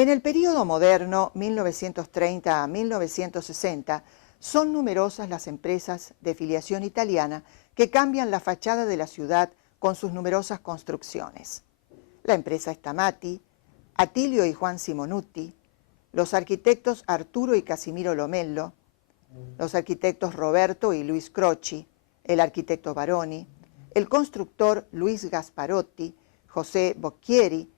En el período moderno, 1930 a 1960, son numerosas las empresas de filiación italiana que cambian la fachada de la ciudad con sus numerosas construcciones. La empresa Stamati, Attilio y Juan Simonutti, los arquitectos Arturo y Casimiro Lomello, los arquitectos Roberto y Luis Croci, el arquitecto Baroni, el constructor Luis Gasparotti, José Bocchieri,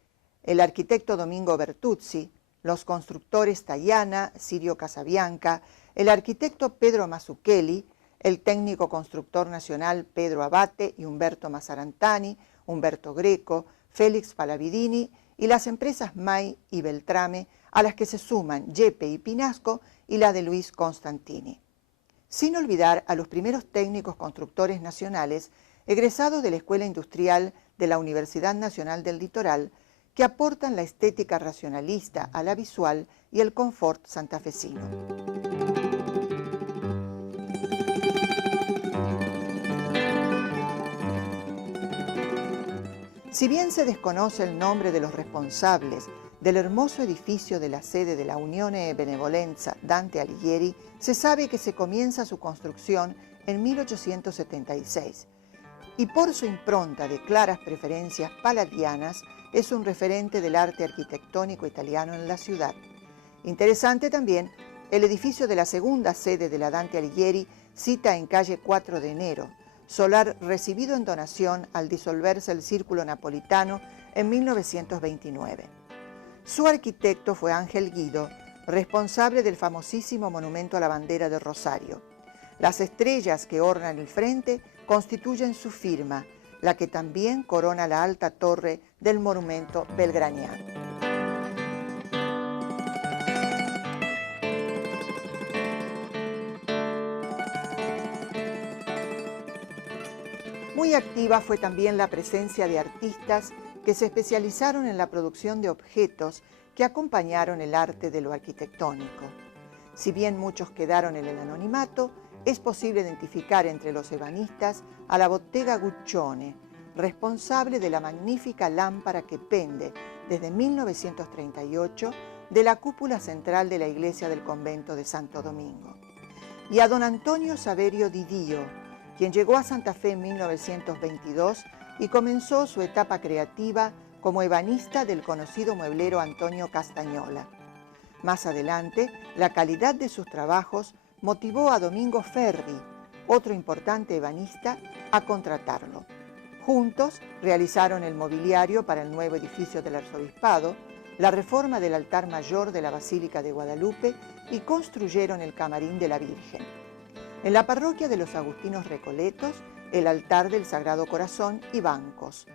el arquitecto Domingo Bertuzzi, los constructores Tayana, Sirio Casabianca, el arquitecto Pedro Mazzucchelli, el técnico constructor nacional Pedro Abate y Umberto Mazzarantani, Umberto Greco, Félix Palavidini y las empresas May y Beltrame, a las que se suman Yepe y Pinasco y la de Luis Constantini. Sin olvidar a los primeros técnicos constructores nacionales egresados de la Escuela Industrial de la Universidad Nacional del Litoral, que aportan la estética racionalista a la visual y el confort santafesino. Si bien se desconoce el nombre de los responsables del hermoso edificio de la sede de la Unione Benevolenza Dante Alighieri, se sabe que se comienza su construcción en 1876 y por su impronta de claras preferencias palladianas es un referente del arte arquitectónico italiano en la ciudad. Interesante también el edificio de la segunda sede de la Dante Alighieri, cita en calle 4 de enero, solar recibido en donación al disolverse el Círculo Napolitano en 1929. Su arquitecto fue Ángel Guido, responsable del famosísimo monumento a la bandera de Rosario. Las estrellas que ornan el frente constituyen su firma, la que también corona la alta torre del monumento belgraniano. Muy activa fue también la presencia de artistas que se especializaron en la producción de objetos que acompañaron el arte de lo arquitectónico. Si bien muchos quedaron en el anonimato, es posible identificar entre los ebanistas a la Bottega Guccione, responsable de la magnífica lámpara que pende desde 1938 de la cúpula central de la iglesia del convento de Santo Domingo, y a don Antonio Saverio Di Dio, quien llegó a Santa Fe en 1922 y comenzó su etapa creativa como ebanista del conocido mueblero Antonio Castagnola. Más adelante, la calidad de sus trabajos motivó a Domingo Ferri, otro importante ebanista, a contratarlo. Juntos realizaron el mobiliario para el nuevo edificio del arzobispado, la reforma del altar mayor de la Basílica de Guadalupe y construyeron el camarín de la Virgen. En la parroquia de los Agustinos Recoletos, el altar del Sagrado Corazón y bancos.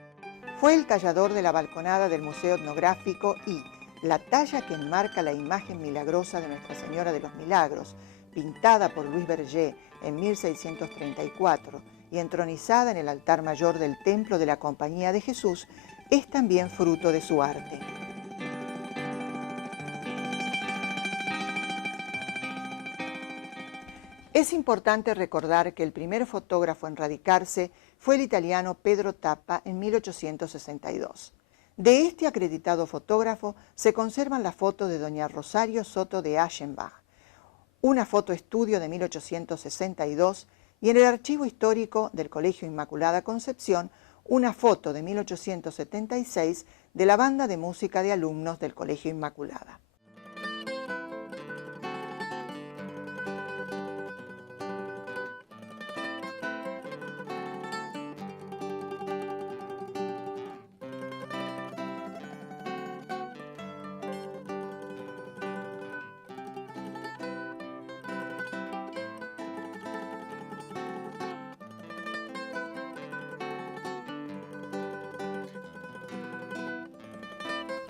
Fue el tallador de la balconada del Museo Etnográfico y la talla que enmarca la imagen milagrosa de Nuestra Señora de los Milagros, pintada por Luis Berger en 1634 y entronizada en el altar mayor del Templo de la Compañía de Jesús, es también fruto de su arte. Es importante recordar que el primer fotógrafo en radicarse fue el italiano Pedro Tappa en 1862. De este acreditado fotógrafo se conservan las fotos de doña Rosario Soto de Aschenbach, una foto estudio de 1862 y en el archivo histórico del Colegio Inmaculada Concepción una foto de 1876 de la banda de música de alumnos del Colegio Inmaculada.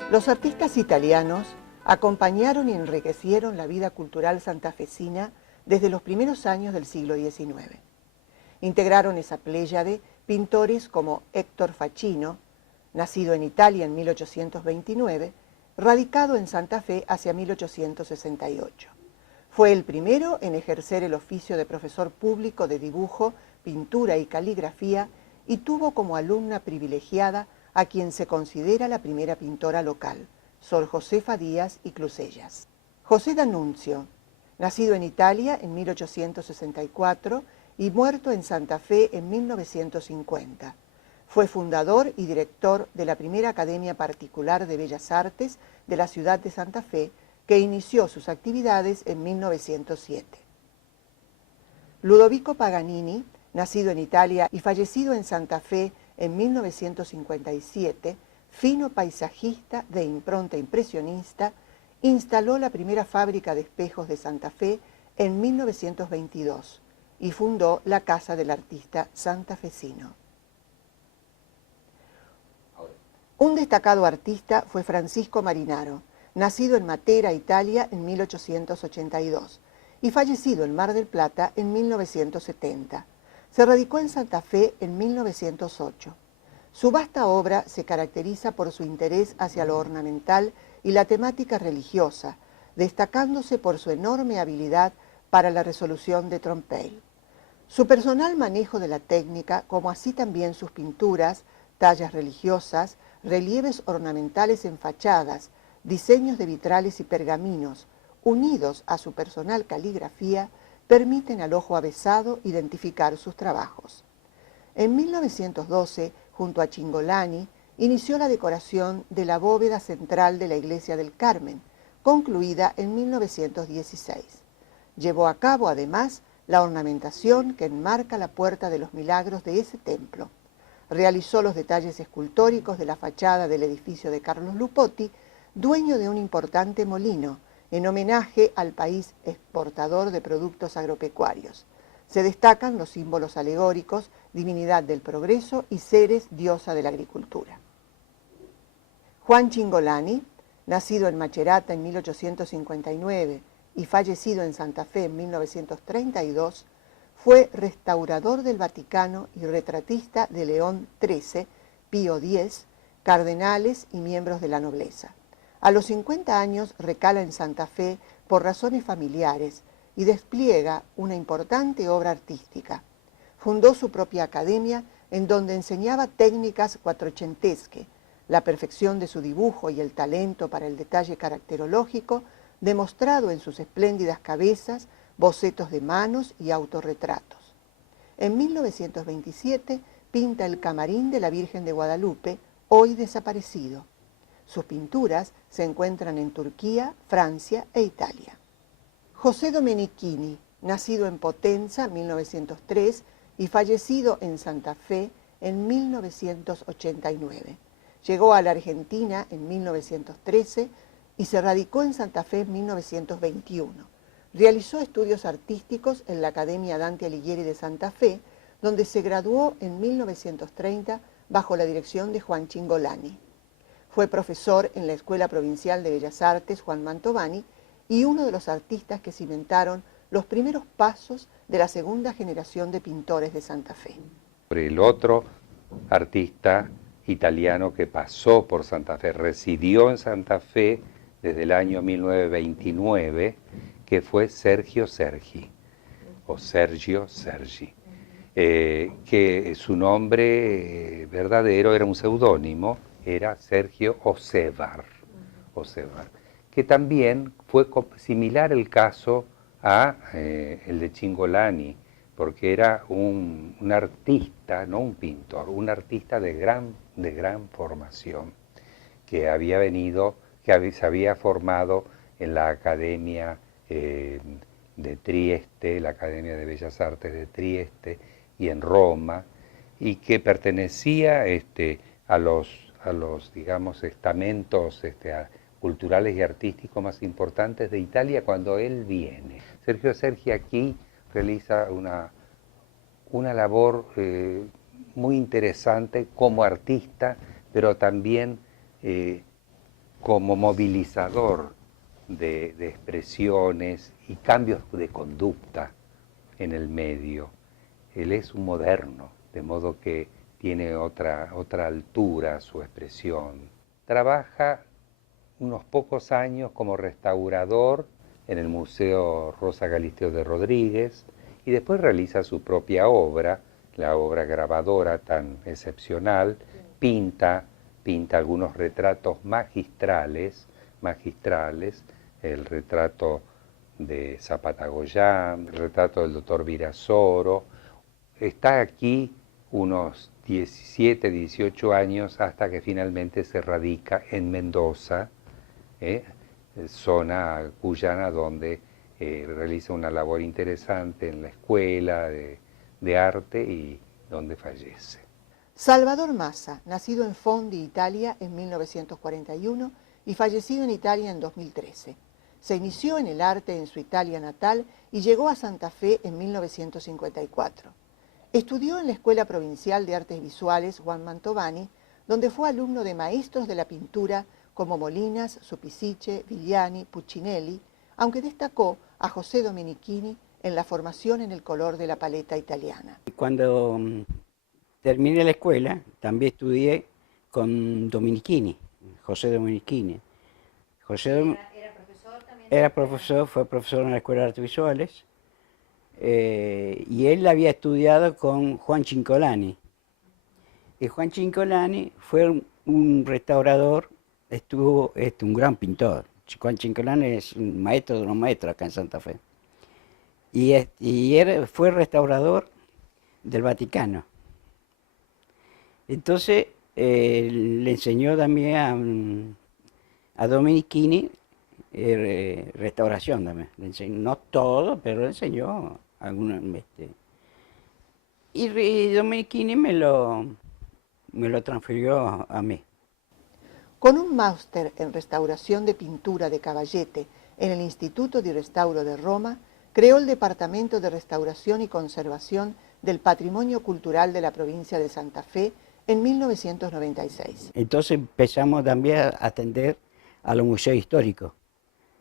Los artistas italianos acompañaron y enriquecieron la vida cultural santafesina desde los primeros años del siglo XIX. Integraron esa pléyade pintores como Héctor Facchino, nacido en Italia en 1829, radicado en Santa Fe hacia 1868. Fue el primero en ejercer el oficio de profesor público de dibujo, pintura y caligrafía y tuvo como alumna privilegiada a quien se considera la primera pintora local, Sor Josefa Díaz y Clusellas. José D'Annunzio, nacido en Italia en 1864 y muerto en Santa Fe en 1950. Fue fundador y director de la primera Academia Particular de Bellas Artes de la ciudad de Santa Fe, que inició sus actividades en 1907. Ludovico Paganini, nacido en Italia y fallecido en Santa Fe en 1957, fino paisajista de impronta impresionista, instaló la primera fábrica de espejos de Santa Fe en 1922 y fundó la Casa del Artista Santafesino. Un destacado artista fue Francisco Marinaro, nacido en Matera, Italia, en 1882 y fallecido en Mar del Plata en 1970. Se radicó en Santa Fe en 1908. Su vasta obra se caracteriza por su interés hacia lo ornamental y la temática religiosa, destacándose por su enorme habilidad para la resolución de trompe-l'œil. Su personal manejo de la técnica, como así también sus pinturas, tallas religiosas, relieves ornamentales en fachadas, diseños de vitrales y pergaminos, unidos a su personal caligrafía, permiten al ojo avesado identificar sus trabajos. En 1912, junto a Cingolani, inició la decoración de la bóveda central de la Iglesia del Carmen, concluida en 1916. Llevó a cabo, además, la ornamentación que enmarca la Puerta de los Milagros de ese templo. Realizó los detalles escultóricos de la fachada del edificio de Carlos Lupotti, dueño de un importante molino, en homenaje al país exportador de productos agropecuarios. Se destacan los símbolos alegóricos, divinidad del progreso y Ceres, diosa de la agricultura. Juan Cingolani, nacido en Macerata en 1859 y fallecido en Santa Fe en 1932, fue restaurador del Vaticano y retratista de León XIII, Pío X, cardenales y miembros de la nobleza. A los 50 años recala en Santa Fe por razones familiares y despliega una importante obra artística. Fundó su propia academia en donde enseñaba técnicas quattrocentesche, la perfección de su dibujo y el talento para el detalle caracterológico, demostrado en sus espléndidas cabezas, bocetos de manos y autorretratos. En 1927 pinta el Camarín de la Virgen de Guadalupe, hoy desaparecido. Sus pinturas se encuentran en Turquía, Francia e Italia. José Domenichini, nacido en Potenza, 1903, y fallecido en Santa Fe en 1989. Llegó a la Argentina en 1913 y se radicó en Santa Fe en 1921. Realizó estudios artísticos en la Academia Dante Alighieri de Santa Fe, donde se graduó en 1930 bajo la dirección de Juan Cingolani. Fue profesor en la Escuela Provincial de Bellas Artes Juan Mantovani y uno de los artistas que cimentaron los primeros pasos de la segunda generación de pintores de Santa Fe. El otro artista italiano que pasó por Santa Fe, residió en Santa Fe desde el año 1929, que fue Sergio Sergi, o Sergio Sergi, que su nombre verdadero era un seudónimo, era Sergio Osevar, que también fue similar el caso a el de Cingolani, porque era un artista, no un pintor, un artista de gran formación, que había venido, se había formado en la Academia de Trieste, la Academia de Bellas Artes de Trieste y en Roma, y que pertenecía a los digamos, estamentos culturales y artísticos más importantes de Italia cuando él viene. Sergio Sergi aquí realiza una labor muy interesante como artista, pero también como movilizador de expresiones y cambios de conducta en el medio. Él es un moderno, de modo que tiene otra altura su expresión. Trabaja unos pocos años como restaurador en el Museo Rosa Galisteo de Rodríguez y después realiza su propia obra, la obra grabadora tan excepcional, pinta pinta algunos retratos magistrales, el retrato de Zapata Goyán, el retrato del doctor Virasoro. Está aquí unos 17, 18 años hasta que finalmente se radica en Mendoza, zona cuyana donde realiza una labor interesante en la escuela de arte y donde fallece. Salvador Massa, nacido en Fondi, Italia, en 1941 y fallecido en Italia en 2013. Se inició en el arte en su Italia natal y llegó a Santa Fe en 1954. Estudió en la Escuela Provincial de Artes Visuales Juan Mantovani, donde fue alumno de maestros de la pintura como Molinas, Supisiche, Vigliani, Puccinelli, aunque destacó a José Domenichini en la formación en el color de la paleta italiana. Cuando terminé la escuela, también estudié con Domenichini, José Domenichini. ¿Era profesor también? Era profesor, fue profesor en la Escuela de Artes Visuales. Y él había estudiado con Juan Cincolani. Y Juan Cincolani fue un restaurador, estuvo un gran pintor. Juan Cincolani es un maestro de los maestros acá en Santa Fe. Y fue restaurador del Vaticano. Entonces le enseñó también a Domenichini restauración también. Le enseñó, no todo, pero le enseñó algunas. Y Domenichini me lo transfirió a mí. Con un máster en restauración de pintura de Caballete en el Instituto di Restauro de Roma, creó el Departamento de Restauración y Conservación del Patrimonio Cultural de la provincia de Santa Fe en 1996. Entonces empezamos también a atender a los museos históricos,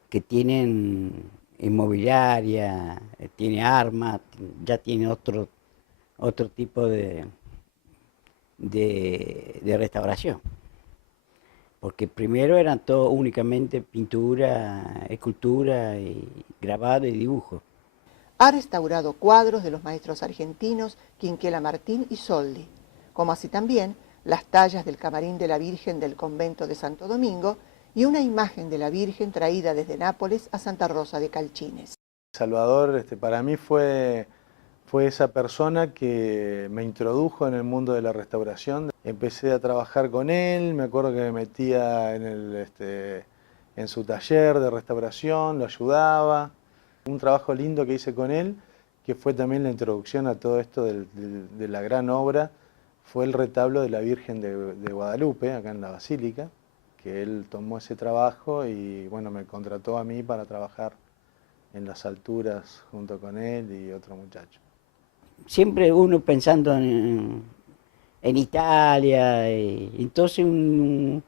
que tienen inmobiliaria, tiene armas, ya tiene otro tipo de restauración. Porque primero eran todo únicamente pintura, escultura, y grabado y dibujo. Ha restaurado cuadros de los maestros argentinos Quinquela Martín y Soldi, como así también las tallas del camarín de la Virgen del convento de Santo Domingo y una imagen de la Virgen traída desde Nápoles a Santa Rosa de Calchines. Salvador para mí fue esa persona que me introdujo en el mundo de la restauración. Empecé a trabajar con él, me acuerdo que me metía en su taller de restauración, lo ayudaba. Un trabajo lindo que hice con él, que fue también la introducción a todo esto de la gran obra, fue el retablo de la Virgen de Guadalupe, acá en la Basílica, que él tomó ese trabajo y bueno, me contrató a mí para trabajar en las alturas junto con él y otro muchacho. Siempre uno pensando en Italia, y entonces en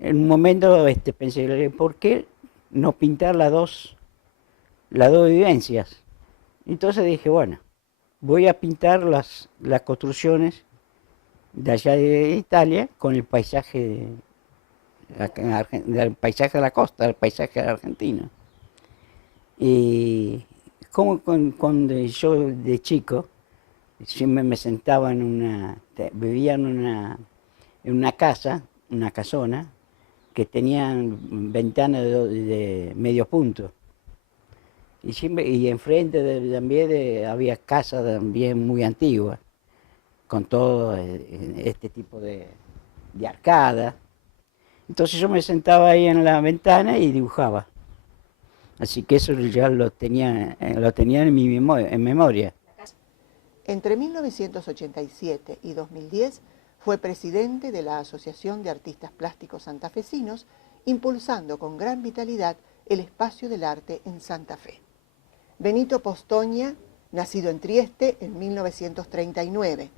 un momento pensé, ¿por qué no pintar las dos vivencias? Entonces dije, bueno, voy a pintar las construcciones de allá de Italia con el paisaje del paisaje de la costa, el paisaje argentino. Y como cuando yo de chico siempre me sentaba vivía en una casa, una casona, que tenía ventanas de medio punto. Y enfrente también había casas también muy antiguas, con todo este tipo de arcada. Entonces yo me sentaba ahí en la ventana y dibujaba. Así que eso ya lo tenía en mi memoria. Entre 1987 y 2010 fue presidente de la Asociación de Artistas Plásticos Santafesinos, impulsando con gran vitalidad el espacio del arte en Santa Fe. Benito Postoña, nacido en Trieste en 1939,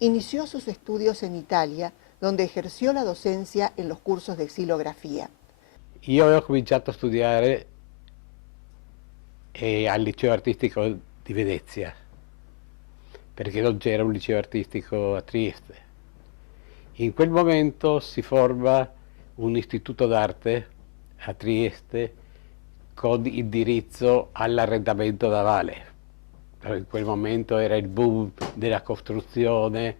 inició sus estudios en Italia, donde ejerció la docencia en los cursos de xilografia. Io ho cominciato a studiare al liceo artistico di Venezia, perché non c'era un liceo artistico a Trieste. In quel momento si forma un istituto d'arte a Trieste con indirizzo all'arredamento navale. In quel momento era il boom della costruzione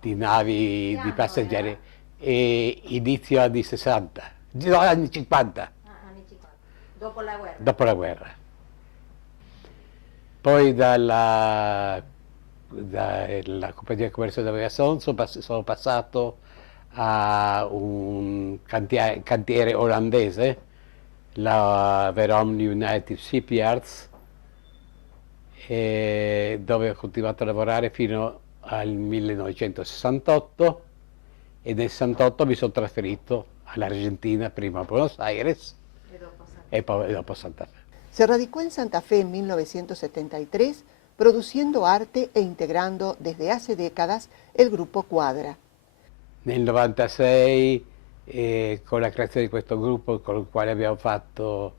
di navi di passeggeri. e inizio anni 60, no, anni 50, Anni 50, dopo la guerra. dopo la guerra. Poi dalla compagnia di commercio d'aviazione sono passato a un cantiere olandese, la Veron United Shipyards, dove ho continuato a lavorare fino al 1968 e nel 68 mi sono trasferito all'Argentina, prima a Buenos Aires e poi dopo Santa Fe. Se radicó en Santa Fe en 1973, produciendo arte e integrando desde hace décadas el grupo Quadra. Nel 96, con la creazione di questo gruppo con il quale abbiamo fatto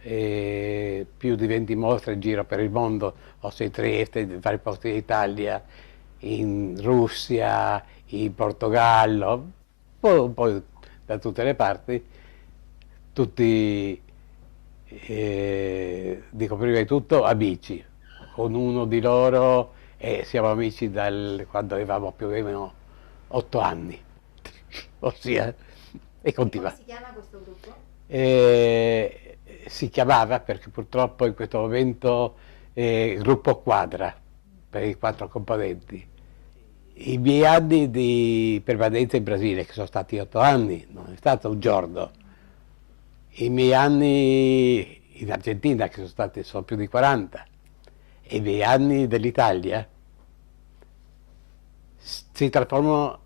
più di 20 mostre in giro per il mondo, ossia in Trieste, in vari posti d'Italia, in Russia, in Portogallo, un po' da tutte le parti, tutti, dico prima di tutto, amici. Con uno di loro siamo amici quando avevamo più o meno 8 anni, ossia, e continua. Come si chiama questo gruppo? Si chiamava, perché purtroppo in questo momento, gruppo Quadra, per i 4 componenti. I miei anni di permanenza in Brasile, che sono stati 8 anni, non è stato un giorno. I miei anni in Argentina, che sono più di 40, e i miei anni dell'Italia si trasformano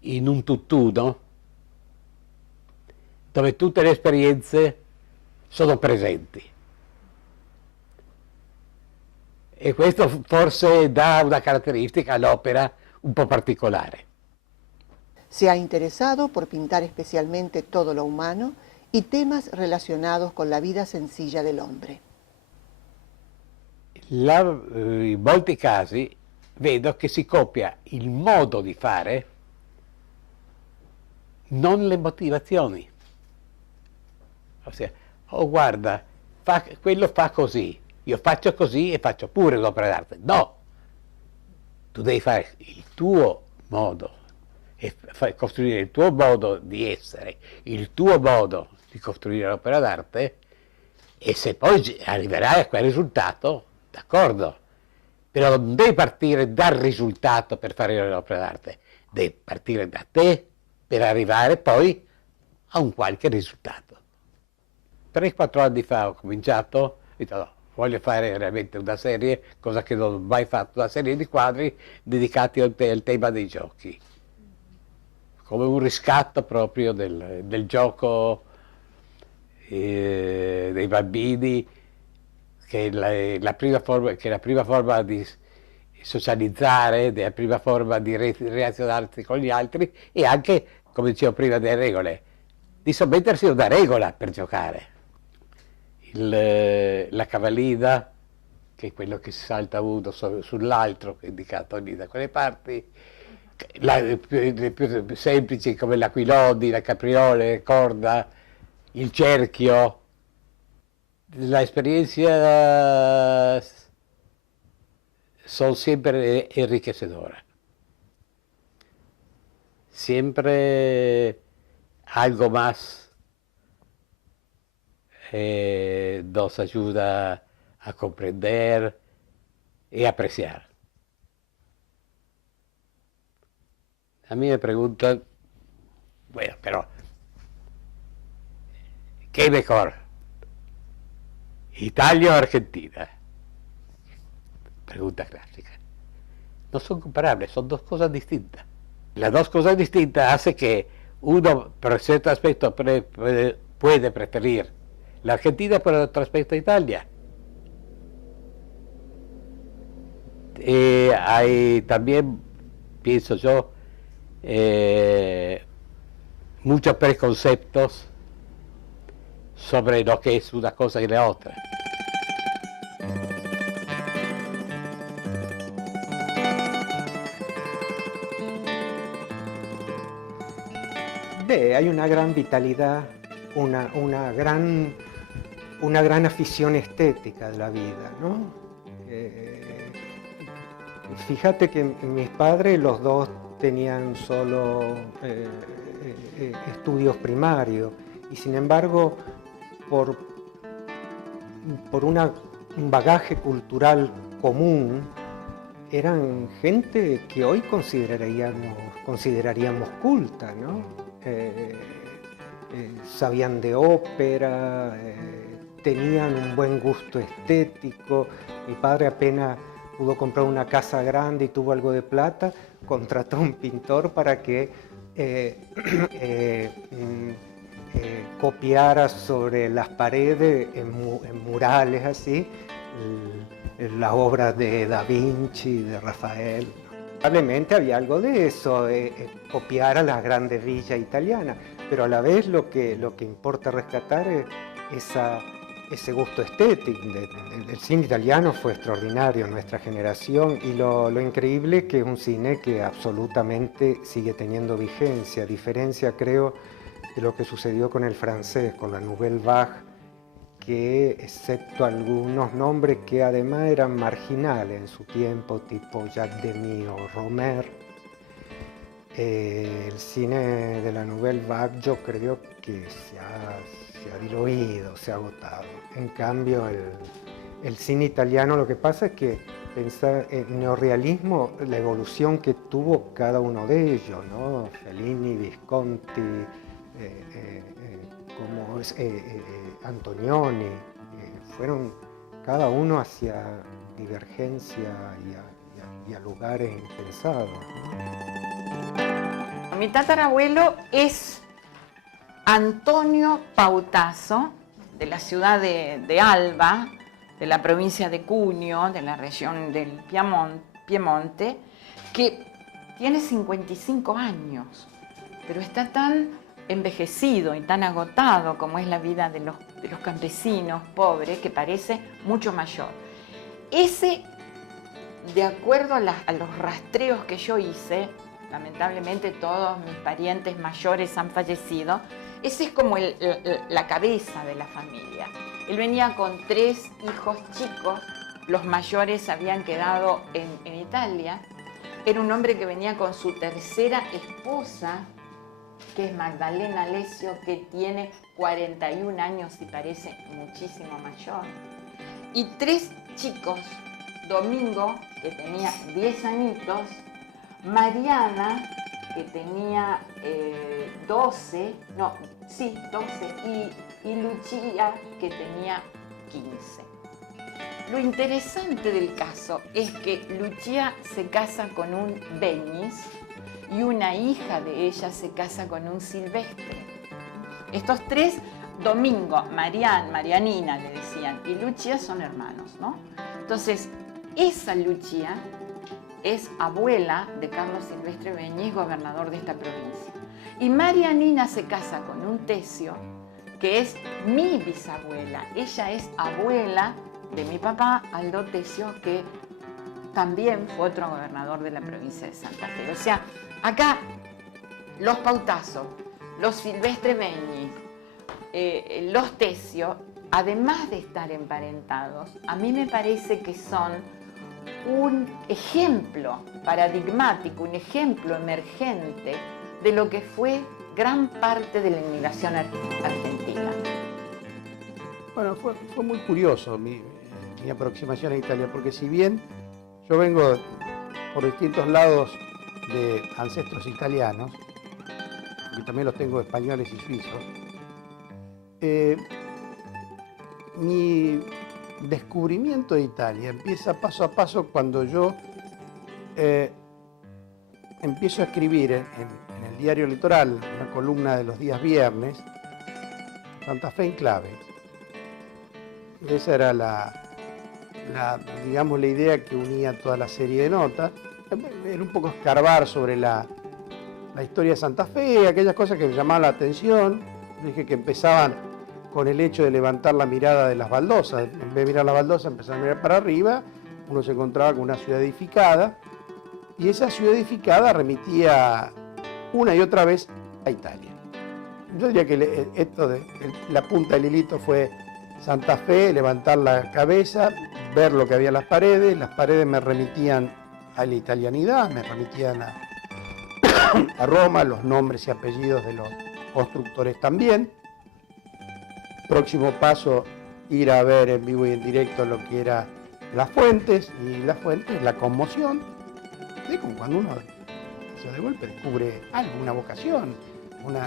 in un tutt'uno dove tutte le esperienze sono presenti. E questo forse dà una caratteristica all'opera un po' particolare. Se ha interesado por pintar especialmente todo lo humano y temas relacionados con la vida sencilla del hombre. In molti casi vedo che si copia il modo di fare, non le motivazioni. Ossia, oh guarda, quello fa così, io faccio così e faccio pure un'opera d'arte. No! Tu devi fare il tuo modo e costruire il tuo modo di essere, il tuo modo di costruire l'opera d'arte, e se poi arriverai a quel risultato, d'accordo, però non devi partire dal risultato per fare l'opera d'arte, devi partire da te per arrivare poi a un qualche risultato. 3-4 anni fa ho cominciato, ho detto no, voglio fare realmente una serie, cosa che non ho mai fatto, una serie di quadri dedicati al tema dei giochi, come un riscatto proprio del gioco dei bambini, che è la prima forma di socializzare, la prima forma di relazionarsi con gli altri, e anche, come dicevo prima, delle regole, di sottomettersi a una regola per giocare. La cavallina, che è quello che si salta uno sull'altro, che è indicato lì da quelle parti, le più semplici come l'aquiloni, la capriole, corda, il cerchio. L'esperienza sono sempre enriquecedora, sempre algo más nos ayuda a comprender y apreciar. A mí me preguntan, bueno, pero ¿qué mejor? ¿Italia o Argentina? Pregunta clásica. No son comparables, son dos cosas distintas. Las dos cosas distintas hacen que uno, por cierto aspecto, puede preferir la Argentina, por otro aspecto Italia. Hay también, pienso yo, muchos preconceptos sobre lo que es una cosa y la otra. Beh, hay una gran vitalidad, una gran afición estética de la vida, ¿no? Fíjate que mis padres, los dos tenían solo estudios primarios y sin embargo por un bagaje cultural común eran gente que hoy consideraríamos culta, ¿no? Sabían de ópera, tenían un buen gusto estético. Mi padre apenas pudo comprar una casa grande y tuvo algo de plata, contrató a un pintor para que copiara sobre las paredes en murales así las obras de Da Vinci, de Rafael. Probablemente había algo de eso, copiar a las grandes villas italianas, pero a la vez lo que importa rescatar es ese gusto estético. El cine italiano fue extraordinario en nuestra generación y lo increíble es que es un cine que absolutamente sigue teniendo vigencia, a diferencia creo de lo que sucedió con el francés, con la Nouvelle Vague, que excepto algunos nombres que además eran marginales en su tiempo, tipo Jacques Demy o Romer, el cine de la Nouvelle Vague yo creo que se ha diluido, se ha agotado. En cambio, el cine italiano, lo que pasa es que pensar en el neorrealismo, la evolución que tuvo cada uno de ellos, ¿no? Fellini, Visconti, Antonioni, fueron cada uno hacia divergencia y a lugares impensados. Mi tatarabuelo es Antonio Pautasso, de la ciudad de Alba, de la provincia de Cuneo, de la región del Piemonte, que tiene 55 años, pero está tan envejecido y tan agotado como es la vida de los campesinos pobres, que parece mucho mayor. Ese, de acuerdo a los rastreos que yo hice, lamentablemente todos mis parientes mayores han fallecido, ese es como la cabeza de la familia. Él venía con 3 hijos chicos, los mayores habían quedado en Italia. Era un hombre que venía con su tercera esposa, que es Magdalena Alessio, que tiene 41 años y parece muchísimo mayor. Y 3 chicos, Domingo, que tenía 10 añitos, Mariana, que tenía 12, y Lucia, que tenía 15. Lo interesante del caso es que Lucia se casa con un Beñis y una hija de ella se casa con un Silvestre. Estos 3, Domingo, Marianina le decían, y Lucia son hermanos, ¿no? Entonces, esa Lucia es abuela de Carlos Silvestre Beñis, gobernador de esta provincia. Y Marianina se casa con un Tesio, que es mi bisabuela. Ella es abuela de mi papá, Aldo Tesio, que también fue otro gobernador de la provincia de Santa Fe. O sea, acá los Pautasso, los Silvestre Beñis, los Tesio, además de estar emparentados, a mí me parece que son un ejemplo paradigmático, un ejemplo emergente de lo que fue gran parte de la inmigración argentina. Bueno, fue muy curioso mi aproximación a Italia, porque si bien yo vengo por distintos lados de ancestros italianos, y también los tengo españoles y suizos, mi descubrimiento de Italia empieza paso a paso cuando yo empiezo a escribir en el diario Litoral, una columna de los días viernes, Santa Fe en clave. Esa era digamos, la idea que unía toda la serie de notas. Era un poco escarbar sobre la historia de Santa Fe, aquellas cosas que me llamaban la atención. Dije que empezaban con el hecho de levantar la mirada de las baldosas. En vez de mirar las baldosas, empezar a mirar para arriba, uno se encontraba con una ciudad edificada, y esa ciudad edificada remitía una y otra vez a Italia. Yo diría que la punta del hilito fue Santa Fe, levantar la cabeza, ver lo que había en las paredes me remitían a la italianidad, me remitían a Roma, los nombres y apellidos de los constructores también. Próximo paso, ir a ver en vivo y en directo lo que era Las Fuentes, y Las Fuentes, la conmoción de como cuando uno de golpe descubre algo, una vocación, bueno,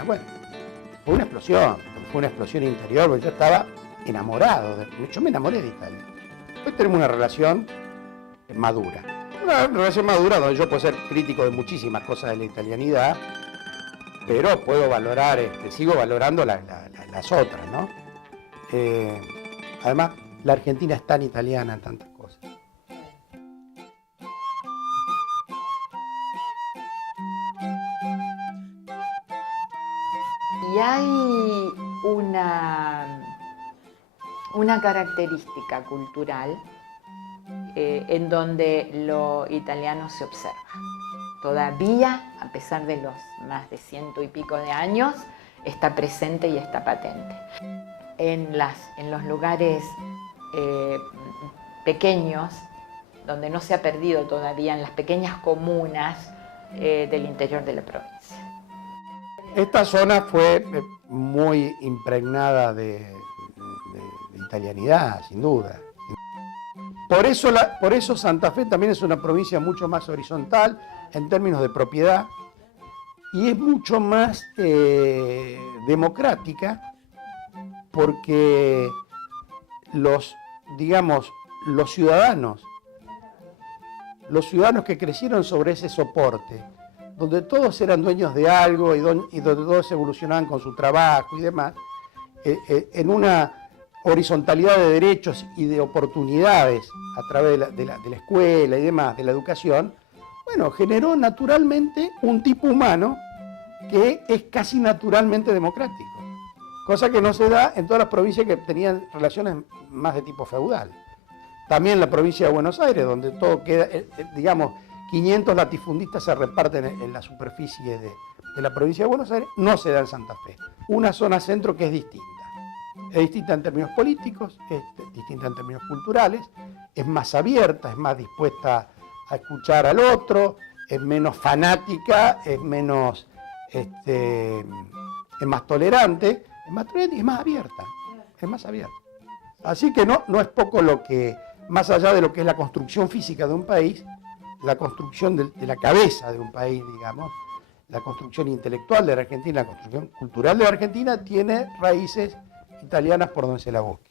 fue una explosión interior, porque yo estaba enamorado, yo me enamoré de Italia. Después tenemos una relación madura. Una relación madura donde yo puedo ser crítico de muchísimas cosas de la italianidad, pero puedo valorar, sigo valorando las otras, ¿no? Además, la Argentina es tan italiana en tantas cosas. Y hay una característica cultural en donde lo italiano se observa. Todavía, a pesar de los más de 100 y pico de años, está presente y está patente. En los lugares pequeños, donde no se ha perdido todavía, en las pequeñas comunas del interior de la provincia. Esta zona fue muy impregnada de italianidad, sin duda. Por eso Santa Fe también es una provincia mucho más horizontal en términos de propiedad y es mucho más democrática, porque los ciudadanos que crecieron sobre ese soporte, donde todos eran dueños de algo y donde todos evolucionaban con su trabajo y demás, en una horizontalidad de derechos y de oportunidades a través de la escuela y demás, de la educación, bueno, generó naturalmente un tipo humano que es casi naturalmente democrático, cosa que no se da en todas las provincias que tenían relaciones más de tipo feudal. También la provincia de Buenos Aires, donde todo queda, 500 latifundistas se reparten en la superficie de la provincia de Buenos Aires, no se da en Santa Fe. Una zona centro que es distinta. Es distinta en términos políticos, es distinta en términos culturales, es más abierta, es más dispuesta a escuchar al otro, es menos fanática, es menos, es más tolerante, y es más abierta, Así que no es poco lo que, más allá de lo que es la construcción física de un país, la construcción de la cabeza de un país, digamos, la construcción intelectual de la Argentina, la construcción cultural de la Argentina, tiene raíces italianas por donde se la busque.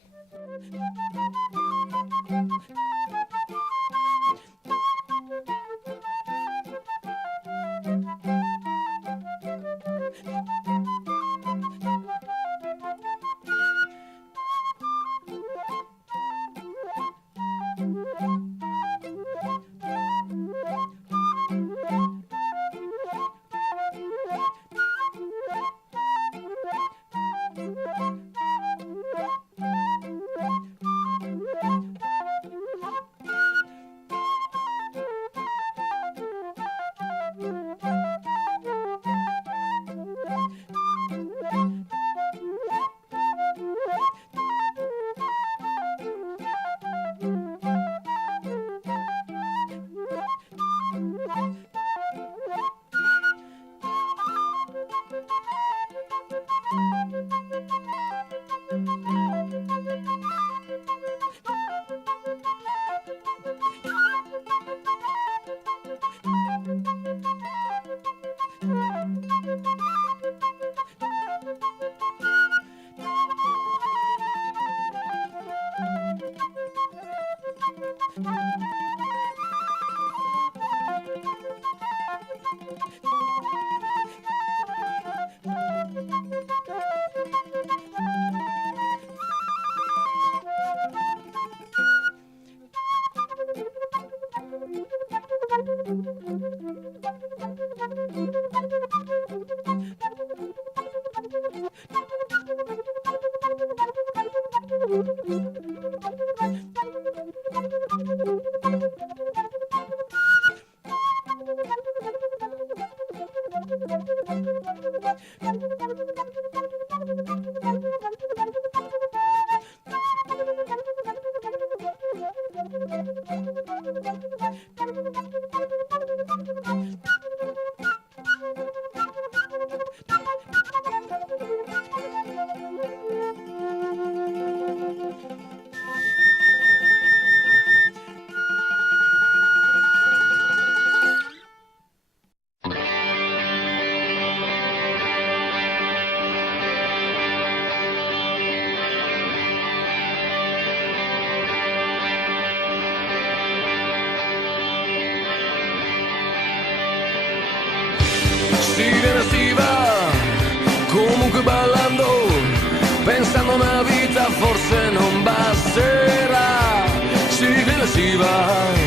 forse non basterà, sì che si va.